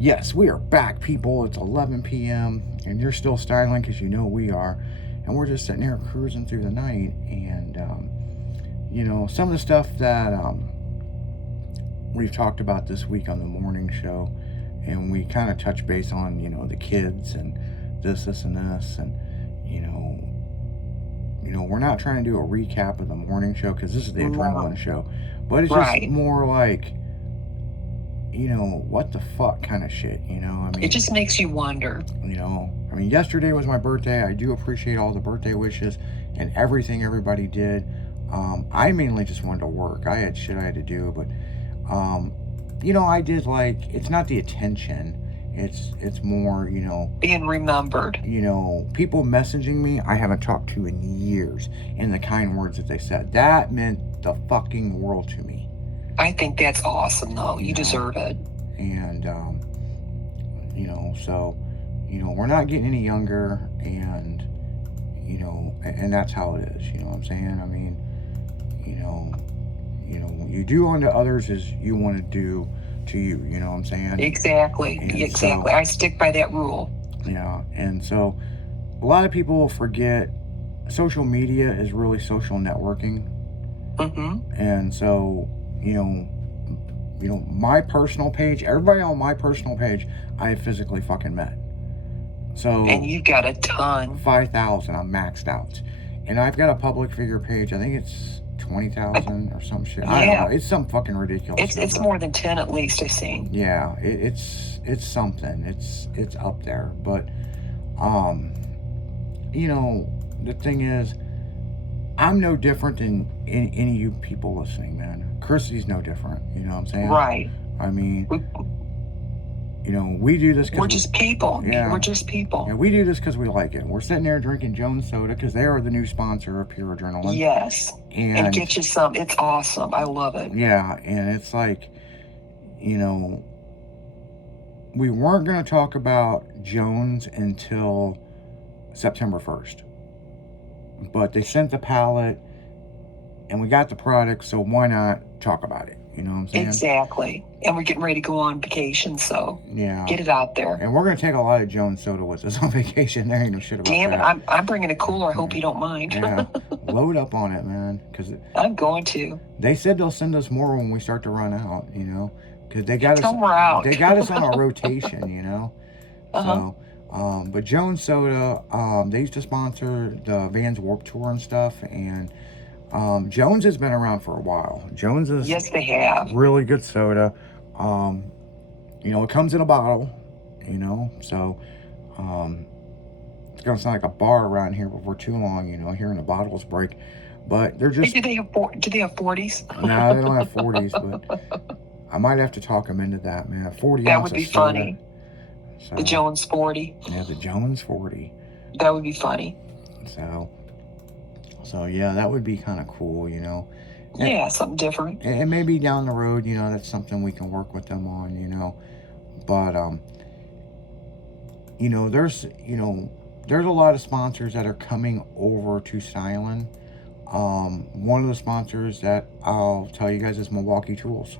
Yes, we are back, people. It's 11 p.m. and you're still styling because you know we are. And we're just sitting here cruising through the night. And, some of the stuff that we've talked about this week on the morning show, and we kind of touch base on, the kids and this, and this. And, we're not trying to do a recap of the morning show because this is the adrenaline show. But it's just more like, what the fuck kind of shit, it just makes you wonder. Yesterday was my birthday. I do appreciate all the birthday wishes and everything everybody did. I mainly just wanted to work. I had shit I had to do, but, I did it's not the attention. It's more, being remembered. People messaging me I haven't talked to in years, and the kind words that they said. That meant the fucking world to me. I think that's awesome, though. You deserve it. And, so, we're not getting any younger, and, and that's how it is, you know what I'm saying? You do unto others as you want to do to you, you know what I'm saying? Exactly. So, I stick by that rule. Yeah, and so a lot of people forget social media is really social networking. Mm-hmm. And so, my personal page, everybody on my personal page, I have physically fucking met. So, and you've got a ton. 5,000, I'm maxed out. And I've got a public figure page, I think it's 20,000 or some shit. I don't know. It's some fucking ridiculous. It's more than 10 at least, I've seen. Yeah, it's something. It's up there. But, the thing is, I'm no different than any of you people listening, man. Chrissy's no different. You know what I'm saying? Right. We do this because we're just people. Yeah. We're just people. Yeah, we do this because we like it. We're sitting there drinking Jones Soda because they are the new sponsor of Pure Adrenaline. Yes. And get you some. It's awesome. I love it. Yeah, and it's like, we weren't going to talk about Jones until September 1st. But they sent the pallet, and we got the product, so why not talk about it? You know what I'm saying? Exactly. And we're getting ready to go on vacation, so yeah, get it out there. And we're going to take a lot of Jones Soda with us on vacation. There ain't no shit about that. Damn it, I'm bringing a cooler. I hope you don't mind. Yeah, load up on it, man. Cause I'm going to. They said they'll send us more when we start to run out, because they got us. We're out. They got us on a rotation, So, but Jones Soda, they used to sponsor the Vans Warped Tour and stuff, and Jones has been around for a while. Jones is yes, they have really good soda. It comes in a bottle, so it's gonna sound like a bar around here before too long, hearing the bottles break. But they're just. Do they have 40s? No, they don't have 40s, but I might have to talk them into that, man. 40 that ounces would be soda. Funny. So, the Jones 40. Yeah, the Jones 40. That would be funny. So yeah, that would be kind of cool, Yeah, something different. And maybe down the road, that's something we can work with them on, But there's a lot of sponsors that are coming over to Stylin'. One of the sponsors that I'll tell you guys is Milwaukee Tools.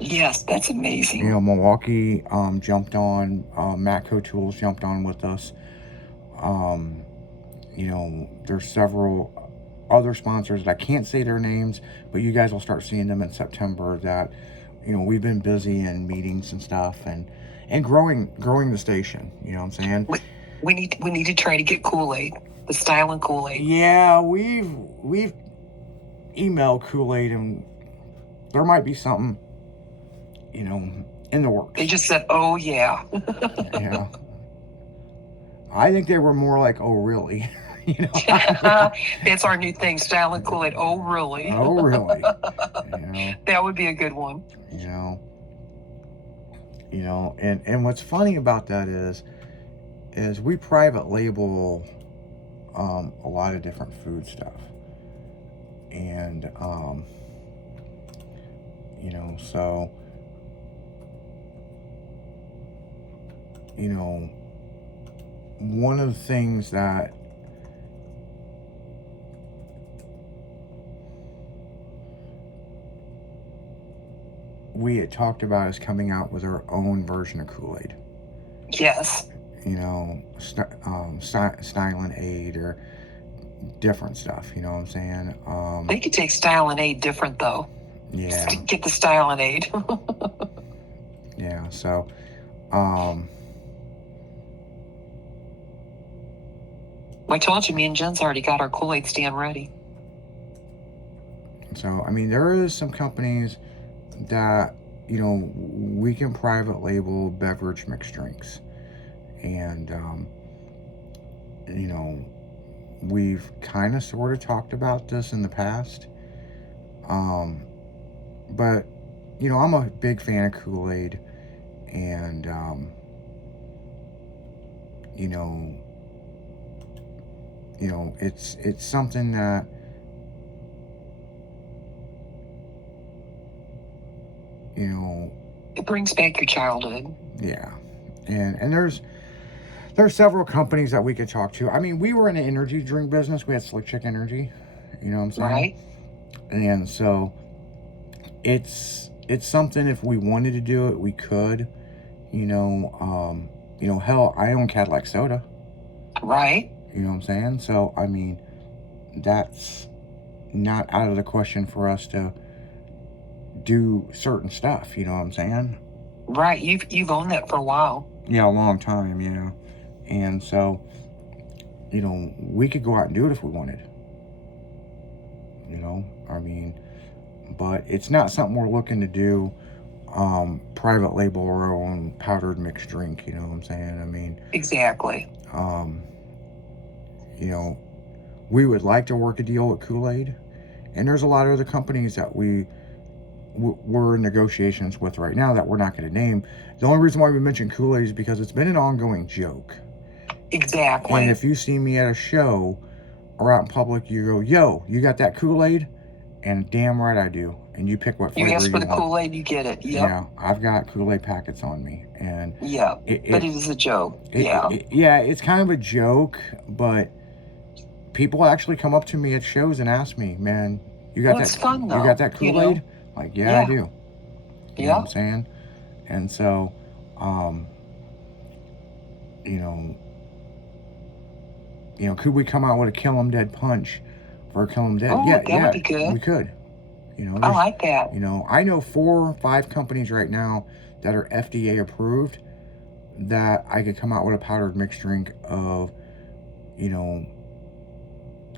Yes, that's amazing. Milwaukee jumped on, Matco Tools jumped on with us. There's several other sponsors that I can't say their names, but you guys will start seeing them in September that, we've been busy in meetings and stuff and growing the station, you know what I'm saying? We need to try to get Kool-Aid, the Stylin' Kool-Aid. Yeah, we've emailed Kool-Aid, and there might be something, in the works. They just said, oh yeah. Yeah. I think they were more like, oh really? That's our new thing, Stylin' Kool-Aid. Oh really? Oh really? That would be a good one. And what's funny about that is we private label a lot of different food stuff, and so one of the things that we had talked about is coming out with our own version of Kool-Aid. Yes. You know, Styling Aid or different stuff. You know what I'm saying? They could take Style and Aid different though. Yeah. Just get the Style and Aid. Yeah. So, I told you, me and Jen's already got our Kool-Aid stand ready. So, I mean, there is some companies that, you know, we can private label beverage mixed drinks. And, you know, we've kind of sort of talked about this in the past. But, you know, I'm a big fan of Kool-Aid. And, you know, it's something that, you know, it brings back your childhood. Yeah. And there's several companies that we could talk to. I mean, we were in the energy drink business. We had Slick Chick Energy. You know what I'm saying? Right. And so it's something, if we wanted to do it, we could. You know, hell, I own Cadillac Soda. Right. You know what I'm saying? So, I mean, that's not out of the question for us to do certain stuff. You know what I'm saying? Right. You've owned that for a while. Yeah, a long time, yeah. And so, you know, we could go out and do it if we wanted. You know, I mean, but it's not something we're looking to do, private label or our own powdered mixed drink, you know what I'm saying? I mean, exactly. You know, we would like to work a deal with Kool-Aid, and there's a lot of other companies that we're in negotiations with right now that we're not going to name. The only reason why we mention Kool-Aid is because it's been an ongoing joke. Exactly. And if you see me at a show or out in public, you go, "Yo, you got that Kool-Aid?" And damn right I do. And you pick what flavor you ask for you the want. Kool-Aid, you get it. Yep. Yeah, I've got Kool-Aid packets on me, and yeah, but it is a joke. Yeah, it's kind of a joke, but people actually come up to me at shows and ask me, "Man, you got it's fun, though, you got that Kool-Aid?" You know? Like, yeah, I do. You know Yeah. what I'm saying? And so, you know, could we come out with a Kill 'em Dead punch for a Kill 'em Dead? Oh, yeah, that would be good. We could. You know, I like that. You know, I know 4 or 5 companies right now that are FDA approved that I could come out with a powdered mixed drink of, you know,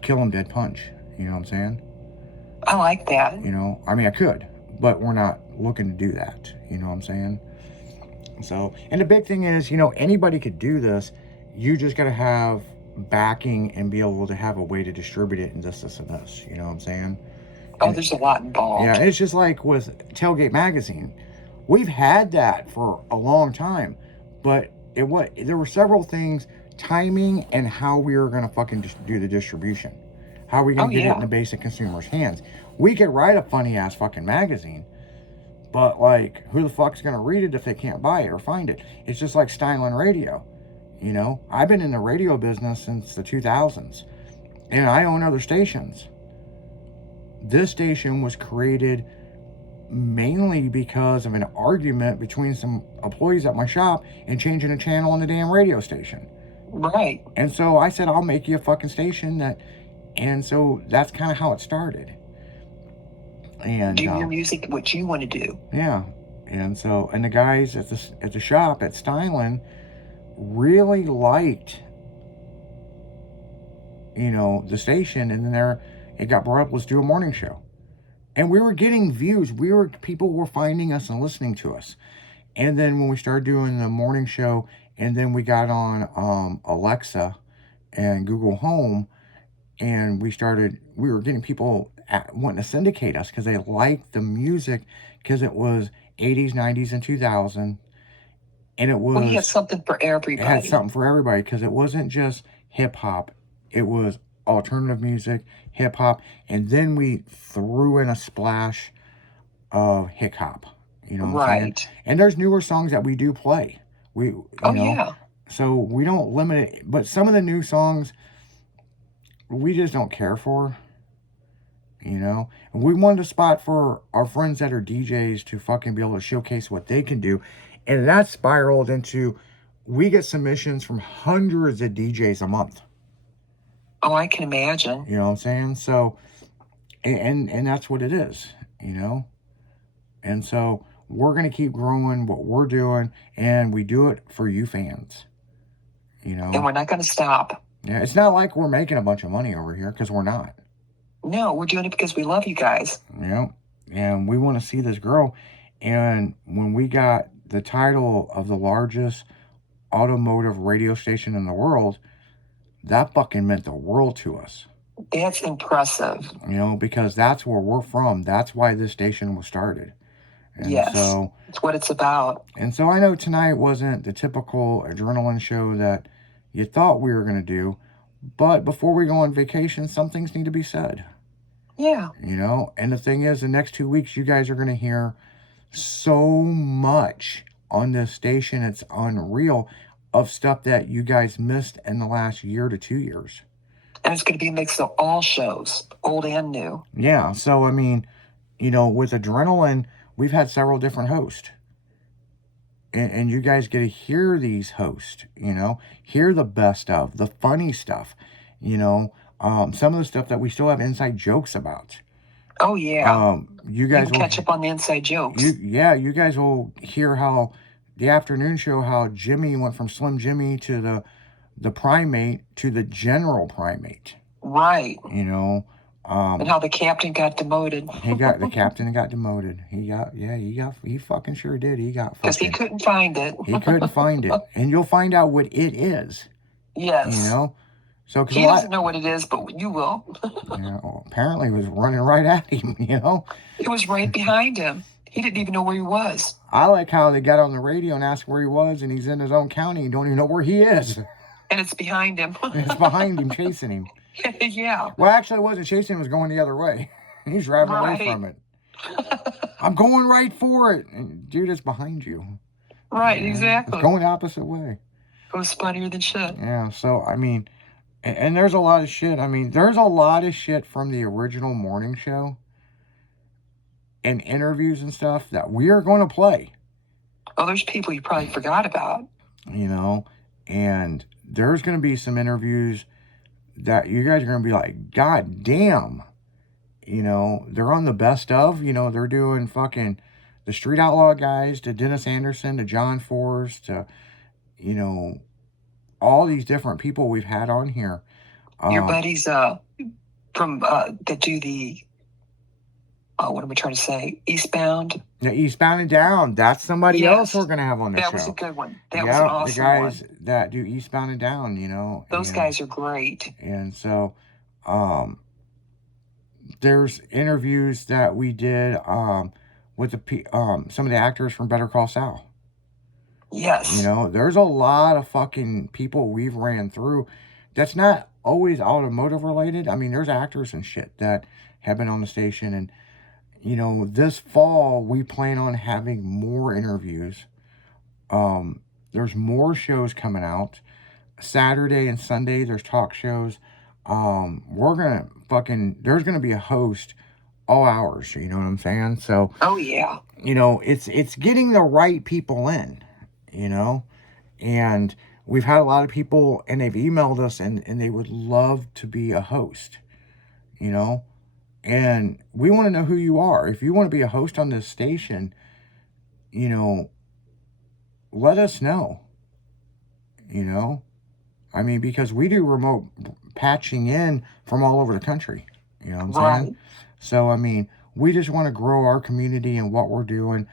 Kill 'em Dead punch. You know what I'm saying? I like that. You know, I mean, I could, but we're not looking to do that. You know what I'm saying? So, and the big thing is, you know, anybody could do this. You just got to have backing and be able to have a way to distribute it and this. You know what I'm saying? Oh, there's a lot involved. Yeah, it's just like with Tailgate Magazine. We've had that for a long time, but there were several things, timing and how we were going to fucking do the distribution. How are we going to get it in the basic consumer's hands? We could write a funny ass fucking magazine, but like, who the fuck's going to read it if they can't buy it or find it? It's just like Styling Radio. You know, I've been in the radio business since the 2000s, and I own other stations. This station was created mainly because of an argument between some employees at my shop and changing a channel on the damn radio station. Right. And so I said, I'll make you a fucking station and so that's kind of how it started. And do your music what you want to do. Yeah. And so, and the guys at the shop at Styling really liked, you know, the station, and then it got brought up, let's do a morning show. And we were getting views. People were finding us and listening to us. And then when we started doing the morning show, and then we got on Alexa and Google Home, and we were getting people wanting to syndicate us because they liked the music, because it was 80s, 90s, and 2000. And it was... Well, you had something for everybody. It had something for everybody, because it wasn't just hip-hop. It was alternative music, hip-hop, and then we threw in a splash of hip-hop. You know what I'm saying? And there's newer songs that we do play. You know, yeah. So we don't limit it, but some of the new songs we just don't care for. you know? And we wanted a spot for our friends that are DJs to fucking be able to showcase what they can do. And that spiraled into, we get submissions from hundreds of DJs a month. Oh, I can imagine. You know what I'm saying? So, and that's what it is, you know? And so we're going to keep growing what we're doing, and we do it for you fans, you know? And we're not going to stop. Yeah, it's not like we're making a bunch of money over here, because we're not. No, we're doing it because we love you guys. You know? And we want to see this grow. And when we got the title of the largest automotive radio station in the world, that fucking meant the world to us. That's impressive. You know, because that's where we're from. That's why this station was started. And yes, so it's what it's about. And so I know tonight wasn't the typical adrenaline show that you thought we were going to do, but before we go on vacation, some things need to be said. Yeah. You know, and the thing is, the next 2 weeks, you guys are going to hear so much on this station. It's unreal, of stuff that you guys missed in the last year to 2 years. And it's going to be a mix of all shows, old and new. Yeah. So, I mean, you know, with Adrenaline, we've had several different hosts. And you guys get to hear these hosts, you know, hear the best of, the funny stuff, you know, some of the stuff that we still have inside jokes about. Oh, yeah. You guys will catch up on the inside jokes. You guys will hear how the afternoon show, how Jimmy went from Slim Jimmy to the primate to the general primate. Right. You know. And how the captain got demoted. The captain got demoted. He fucking sure did. He got because he couldn't find it. He couldn't find it, and you'll find out what it is. Yes. You know, so he doesn't know what it is, but you will. You know, apparently, it was running right at him. You know, it was right behind him. He didn't even know where he was. I like how they got on the radio and asked where he was, and he's in his own county and don't even know where he is. And it's behind him. It's behind him, chasing him. Yeah. Well, actually, it wasn't chasing him. It was going the other way. He's driving away from it. I'm going right for it. And, dude, it's behind you. Right, exactly. It's going the opposite way. It was funnier than shit. Yeah, so, I mean, and there's a lot of shit. I mean, there's a lot of shit from the original morning show and interviews and stuff that we are going to play. Oh, there's people you probably forgot about. You know, and there's going to be some interviews that you guys are going to be like, God damn. You know, they're on the best of. You know, they're doing fucking the Street Outlaw guys to Dennis Anderson to John Force to, you know, all these different people we've had on here. Your buddies from that do the, what am I trying to say? Eastbound? Yeah, Eastbound and Down. That's somebody else we're going to have on the show. That was a good one. That was an awesome one. The guys that do Eastbound and Down, you know. Those guys are great. And so, there's interviews that we did with some of the actors from Better Call Saul. Yes. You know, there's a lot of fucking people we've ran through that's not always automotive related. I mean, there's actors and shit that have been on the station. And, you know, this fall, we plan on having more interviews. There's more shows coming out. Saturday and Sunday, there's talk shows. There's gonna be a host all hours, you know what I'm saying? So, oh yeah, you know, it's getting the right people in, you know, and we've had a lot of people and they've emailed us and they would love to be a host, you know, and we want to know who you are. If you want to be a host on this station, you know, let us know, you know. I mean, because we do remote patching in from all over the country. You know what I'm saying? So, I mean, we just want to grow our community and what we're doing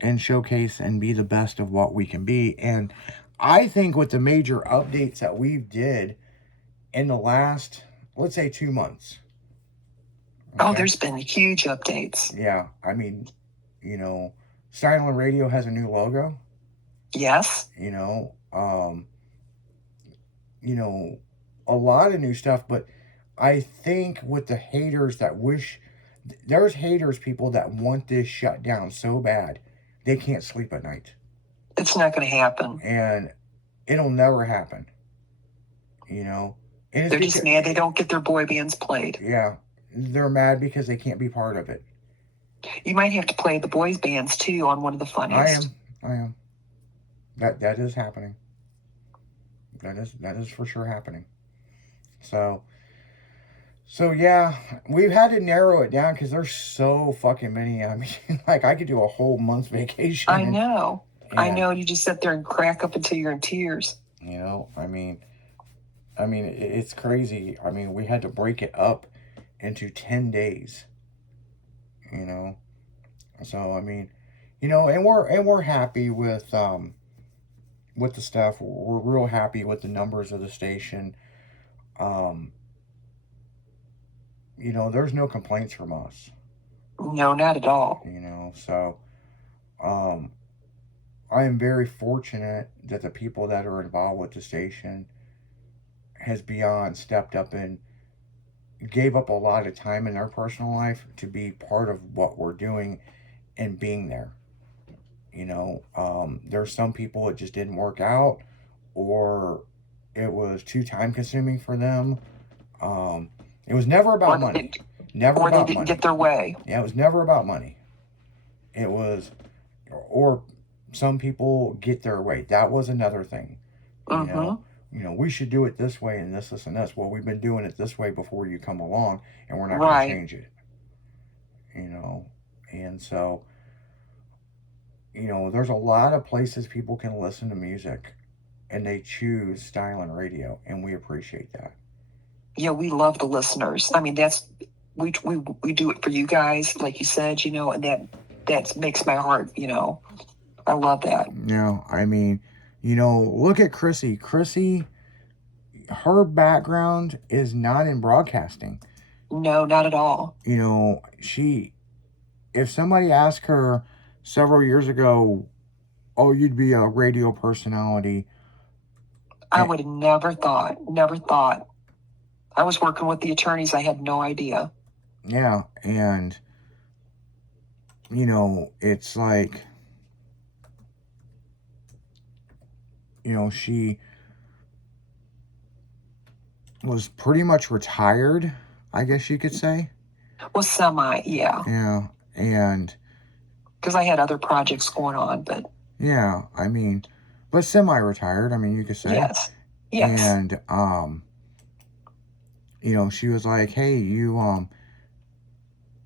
and showcase and be the best of what we can be. And I think with the major updates that we've did in the last, let's say, 2 months. Okay? Oh, there's been huge updates. Yeah. I mean, you know, Silent Radio has a new logo. Yes. You know, a lot of new stuff, but I think with the haters that there's haters, people that want this shut down so bad, they can't sleep at night. It's not going to happen. And it'll never happen. You know? They're just mad they don't get their boy bands played. Yeah. they're mad because they can't be part of it. You might have to play the boys' bands too on one of the funniest. I am. That is happening. That is for sure happening. So yeah, we've had to narrow it down because there's so fucking many. I mean, like I could do a whole month's vacation. I know. I and know. You just sit there and crack up until you're in tears. you know, it's crazy. I mean, we had to break it up into 10 days. You know, so I mean, you know, and we're happy with the stuff. We're real happy with the numbers of the station. Um, you know, there's no complaints from us. No, not at all. You know, so um, I am very fortunate that the people that are involved with the station has beyond stepped up and gave up a lot of time in their personal life to be part of what we're doing and being there. You know, there's some people it just didn't work out, or it was too time consuming for them. It was never about money. Never or about they didn't money. get their way. Yeah, it was never about money. It was, or some people get their way. That was another thing. You know, we should do it this way and this, and this. Well, we've been doing it this way before you come along, and we're not going to change it. You know, and so, you know, there's a lot of places people can listen to music, and they choose Stylin' Radio, and we appreciate that. Yeah, we love the listeners. I mean, that's we do it for you guys, like you said, you know, and that makes my heart, you know, I love that. Yeah, I mean, you know, look at Chrissy. Chrissy, her background is not in broadcasting. No, not at all. You know, if somebody asked her several years ago, oh, you'd be a radio personality, I would have never thought. I was working with the attorneys. I had no idea. Yeah, and, you know, it's like, you know, she was pretty much retired, I guess you could say. Well, semi, yeah. Yeah, and... because I had other projects going on, but... Yeah, I mean, but semi-retired, I mean, you could say. Yes. And, you know, she was like, hey, you,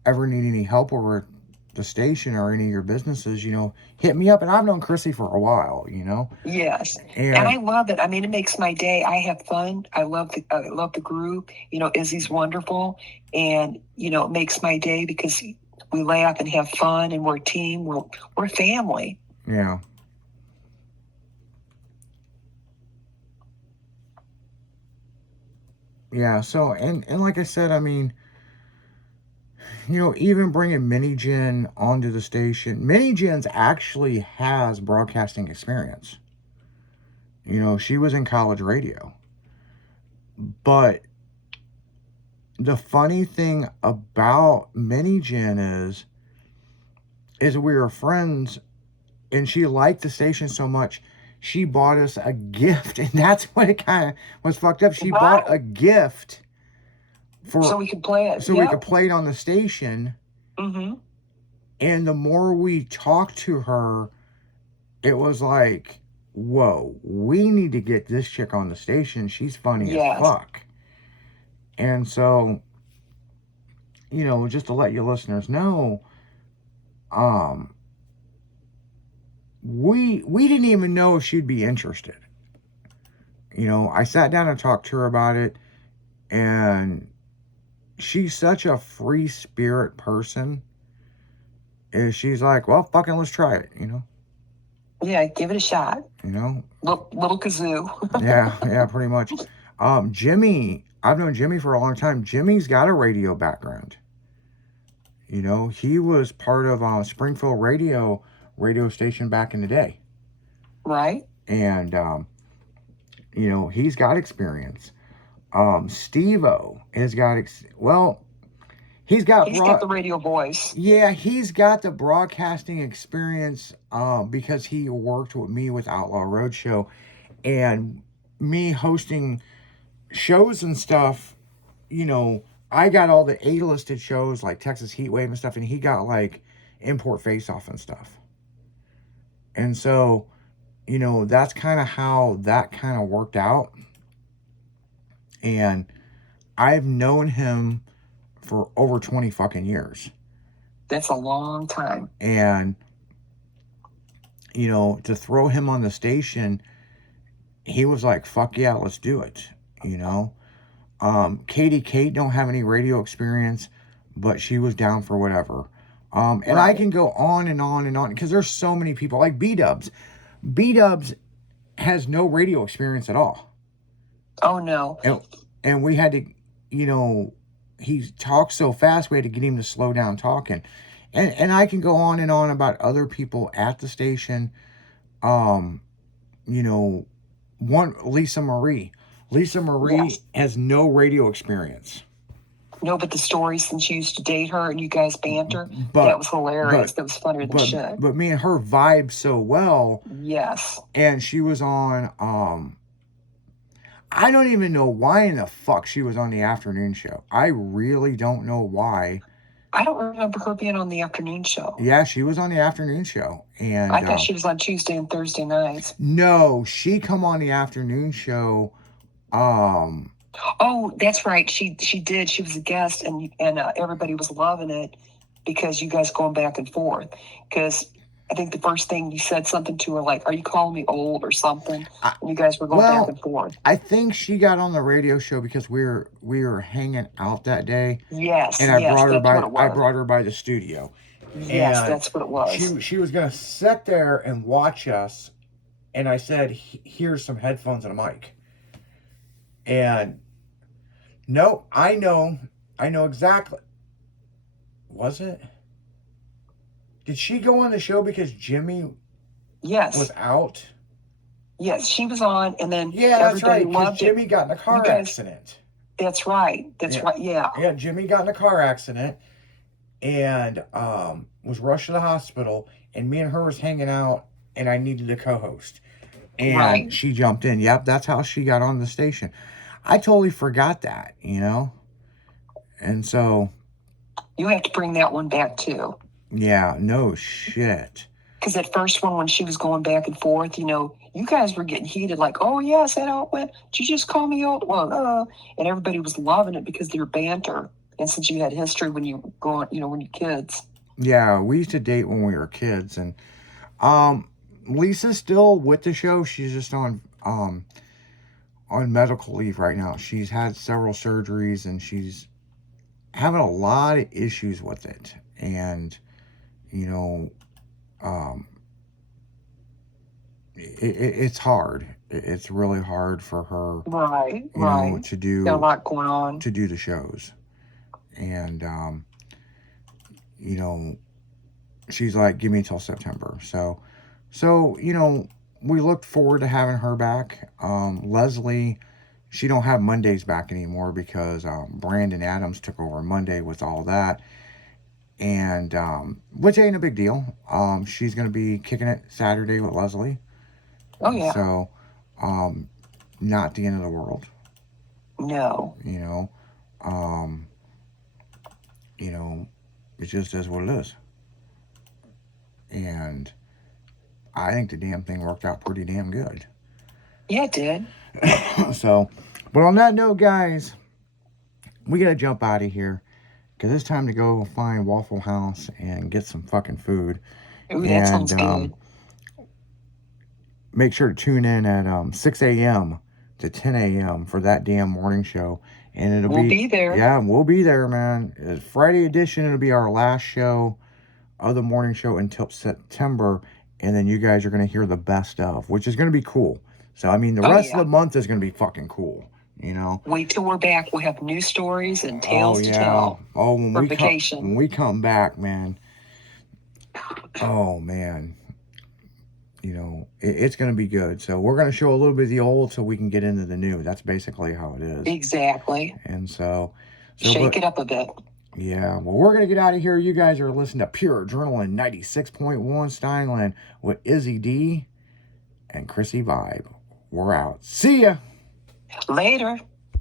ever need any help over the station or any of your businesses, you know, hit me up. And I've known Chrissy for a while, you know. Yes. And I love it. I mean, it makes my day. I have fun. I love the group. You know, Izzy's wonderful. And, you know, it makes my day because we laugh and have fun, and we're a team. We're family. Yeah. Yeah, so, and like I said, I mean, you know, even bringing Mini Jen onto the station, Mini Jen's actually has broadcasting experience. You know, she was in college radio. But the funny thing about Mini Jen is we were friends, and she liked the station so much, she bought us a gift, and that's what it kind of was fucked up. She bought a gift so we could play it. So we could play it on the station. Mm-hmm. And the more we talked to her, it was like, whoa, we need to get this chick on the station. She's funny as fuck. And so, you know, just to let you listeners know, we didn't even know if she'd be interested. You know, I sat down and talked to her about it, and she's such a free spirit person. And she's like, well, fucking let's try it, you know? Yeah, give it a shot. You know? Little kazoo. yeah, pretty much. Jimmy, I've known Jimmy for a long time. Jimmy's got a radio background. You know, he was part of Springfield radio station back in the day. Right. And, you know, he's got experience. Steve-O has got, he's got the radio voice. Yeah, he's got the broadcasting experience because he worked with me with Outlaw Roadshow, and me hosting shows and stuff. You know, I got all the A-listed shows like Texas Heatwave and stuff, and he got like Import Face Off and stuff. And so, you know, that's kind of how that kind of worked out. And I've known him for over 20 fucking years. That's a long time. And, you know, to throw him on the station, he was like, fuck yeah, let's do it, you know. Katie Kate don't have any radio experience, but she was down for whatever. And Right. I can go on and on and on, because there's so many people, like B-Dubs. B-Dubs has no radio experience at all. Oh, no. And we had to, you know, he talks so fast, we had to get him to slow down talking. And I can go on and on about other people at the station. You know, Lisa Marie. Lisa Marie Yes. has no radio experience. No, but the story since you used to date her and you guys banter, But that was hilarious. That was funnier than shit. But me and her vibe so well. Yes. And she was on, I don't even know why in the fuck she was on the afternoon show. I really don't know why. I don't remember her being on the afternoon show. Yeah, she was on the afternoon show. And I thought she was on Tuesday and Thursday nights. No, she come on the afternoon show. Oh, that's right. She did. She was a guest, and everybody was loving it because you guys going back and forth. Because I think the first thing you said something to her like, "Are you calling me old or something?" And you guys were going back and forth. I think she got on the radio show because we were hanging out that day. Yes, and I brought her by the studio. Yes, and that's what it was. She was gonna sit there and watch us, and I said, "Here's some headphones and a mic." And no, I know exactly. Was it? Did she go on the show because Jimmy was out? Yes, she was on, and then that's right, because loved Jimmy got in a car accident. That's right. Right. Yeah. Yeah, Jimmy got in a car accident and was rushed to the hospital, and me and her was hanging out, and I needed a co-host. And she jumped in. Yep, that's how she got on the station. I totally forgot that, you know? And so... You have to bring that one back, too. Yeah, no shit. Because that first one, when she was going back and forth, you know, you guys were getting heated, like, "Oh, yeah, is that how it went? Did you just call me old?" Well, and everybody was loving it because of your banter. And since you had history when you were growing, you know, when you're kids. Yeah, we used to date when we were kids. And Lisa's still with the show. She's just on medical leave right now. She's had several surgeries, and she's having a lot of issues with it. And, you know, it's hard. It's really hard for her, right, you know, to do got a lot going on, to do the shows. And, you know, she's like, give me until September. So, you know, we looked forward to having her back. Leslie, she don't have Mondays back anymore because Brandon Adams took over Monday with all that. And, which ain't a big deal. She's going to be kicking it Saturday with Leslie. Oh, yeah. So, not the end of the world. No. You know, it just is what it is. And I think the damn thing worked out pretty damn good. Yeah, it did. So, but on that note, guys, we got to jump out of here. Because it's time to go find Waffle House and get some fucking food. Ooh, that sounds good. Make sure to tune in at 6 a.m. to 10 a.m. for that damn morning show. And we'll be there. Yeah, we'll be there, man. Friday edition, it'll be our last show of the morning show until September. And then you guys are going to hear the best of, which is going to be cool. So, I mean, the rest of the month is going to be fucking cool. You know, wait till we're back. We'll have new stories and tales to tell. Oh, when we come back, man. Oh man, you know it's gonna be good. So we're gonna show a little bit of the old so we can get into the new. That's basically how it is. Exactly. And so shake it up a bit. Yeah. Well, we're gonna get out of here. You guys are listening to Pure Adrenaline 96.1 Steinland with Izzy D and Chrissy Vibe. We're out. See ya. Later.